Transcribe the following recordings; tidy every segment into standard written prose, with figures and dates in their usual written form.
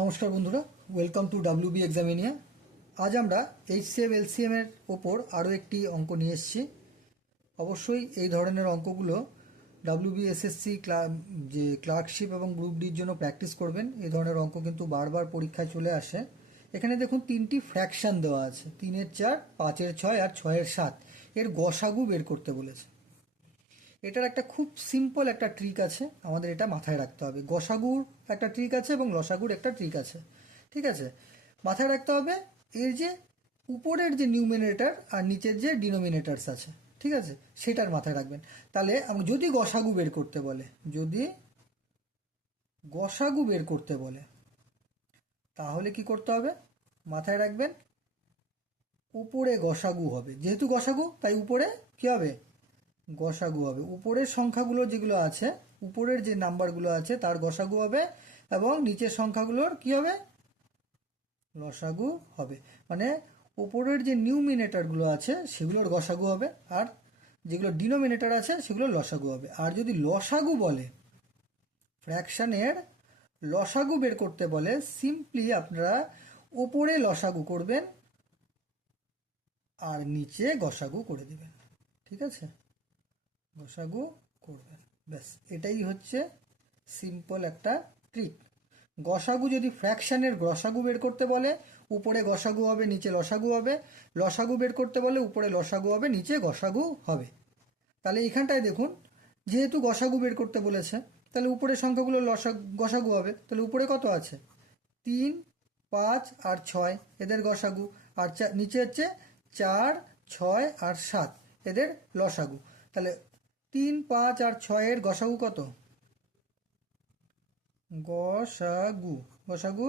নমস্কার বন্ধুরা, welcome to WB এক্সামিনিয়া। আজ আমরা এইচসিএফ এলসিএমের ওপর আরও একটি অঙ্ক নিয়ে এসেছি। অবশ্যই এই ধরনের অঙ্কগুলো ডাব্লিউবি এসএসসি যে ক্লার্কশিপ এবং গ্রুপ ডির জন্য প্র্যাকটিস করবেন। এই ধরনের অঙ্ক কিন্তু বারবার পরীক্ষায় চলে আসে। এখানে দেখুন তিনটি ফ্র্যাকশান দেওয়া আছে, 3-4, 5-6 আর 6-7। এর গসাগু বের করতে বলেছে। এটার একটা খুব সিম্পল একটা ট্রিক আছে, আমাদের এটা মাথায় রাখতে হবে। গসাগুর একটা ট্রিক আছে এবং লসাগুর একটা ট্রিক আছে, ঠিক আছে? মাথায় রাখতে হবে এর যে উপরের যে নিউমিনেটর আর নিচের যে ডিনোমিনেটার্স আছে, ঠিক আছে, সেটার মাথায় রাখবেন। তাহলে যদি গসাগু বের করতে বলে, যদি গসাগু বের করতে বলে, তাহলে কি করতে হবে? মাথায় রাখবেন উপরে গসাগু হবে, যেহেতু গসাগু তাই উপরে কি হবে? গসাগু হবে। উপরের সংখ্যাগুলো যেগুলো আছে, উপরের যে নাম্বারগুলো আছে তার গসাগু হবে, এবং নিচের সংখ্যাগুলোর কি হবে? লসাগু হবে। মানে উপরের যে নিউমিনেটরগুলো আছে সেগুলোর গসাগু হবে, আর যেগুলো ডিনোমিনেটর আছে সেগুলোর লসাগু হবে। আর যদি লসাগু বলে, ফ্র্যাকশনের লসাগু বের করতে বলে, সিম্পলি আপনারা ওপরে লসাগু করবেন আর নিচে গসাগু করে দেবেন, ঠিক আছে? গসাগু করবেন, ব্যাস। এটাই হচ্ছে সিম্পল একটা ট্রিক। গসাগু যদি ফ্র্যাকশনের গসাগু বের করতে বলে, উপরে গসাগু হবে নিচে লসাগু হবে। লসাগু বের করতে বলে উপরে লসাগু হবে নিচে গসাগু হবে। তাহলে এখানটায় দেখুন, যেহেতু গসাগু বের করতে বলেছে, তাহলে উপরের সংখ্যাগুলো গসাগু হবে। তাহলে উপরে কত আছে? 3, 5 আর 6 এদের গসাগু, আর নিচে হচ্ছে 4, 6 আর 7 এদের লসাগু। তাহলে 3, 5 আর 6 এর গসাগু কত? গসাগু গসাগু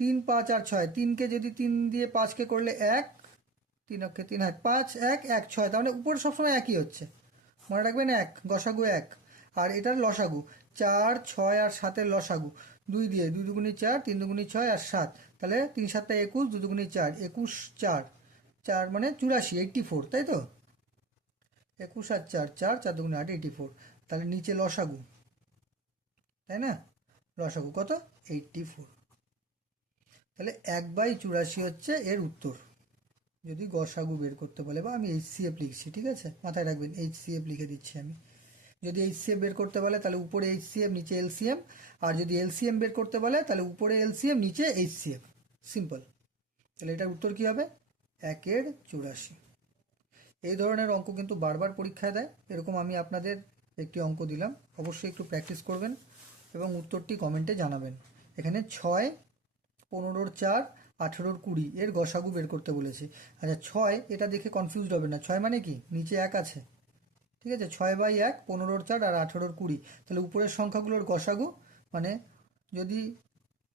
3, 5 আর 6। 3কে যদি 3 দিয়ে 5কে করলে 1, 3 অক্ষে 3 হাত, 5, 1, 1, 6। তার মানে উপরে সবসময় একই হচ্ছে, মনে রাখবেন 1, গসাগু 1। আর এটার লসাগু 4, 6 আর 7-এর লসাগু 2 দিয়ে, 2 দুগুণি 4, 3 দুগুণি 6 আর 7। তাহলে 3 7 21, 2 দুগুণি 4, 21, 4, 4 মানে 84, 84, তাই তো? 21 আর 4, 4, 4 দুগুণি 8, 84। তাহলে নিচে লসাগু, তাই না? লসাগু কত? 84। তাহলে 1/84 হচ্ছে এর উত্তর, যদি গসাগু বের করতে বলে। বা আমি এইচসিএফ লিখছি, ঠিক আছে? মাথায় রাখবেন এইচসিএফ লিখে দিচ্ছি আমি। যদি এইচসিএফ বের করতে বলে তাহলে উপরে এইচসিএফ নিচে এলসিএম, আর যদি এলসিএম বের করতে বলে তাহলে উপরে এলসিএম নিচে এইচসিএফ। সিম্পল। তাহলে এটার উত্তর কি হবে? 1/84। এই ধরনের অঙ্ক কিন্তু বারবার পরীক্ষায় দেয়। এরকম আমি আপনাদের একটি অঙ্ক দিলাম, অবশ্যই একটু প্র্যাকটিস করবেন এবং উত্তরটি কমেন্টে জানাবেন। এখানে 6, 15-র 4, 18-র 20 এর গসাগু বের করতে বলেছি। আচ্ছা, 6 এটা দেখে কনফিউজড হবে না। 6 মানে কি? নিচে 1 আছে, ঠিক আছে? 6/1, 15-র 4 আর 18-র 20। তাহলে উপরের সংখ্যাগুলোর গসাগু, মানে যদি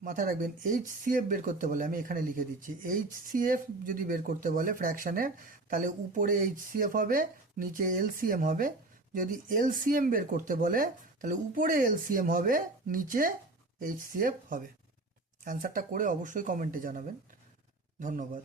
মাথায় রাখবেন এইচসিএফ বের করতে বলে, আমি এখানে লিখে দিচ্ছি, এইচসিএফ যদি বের করতে বলে ফ্র্যাকশনের, তাহলে উপরে এইচসিএফ হবে নিচে এলসিএম হবে। যদি এলসিএম বের করতে বলে তাহলে উপরে এলসিএম হবে নিচে এইচসিএফ হবে। অ্যান্সারটা করে অবশ্যই কমেন্টে জানাবেন। ধন্যবাদ।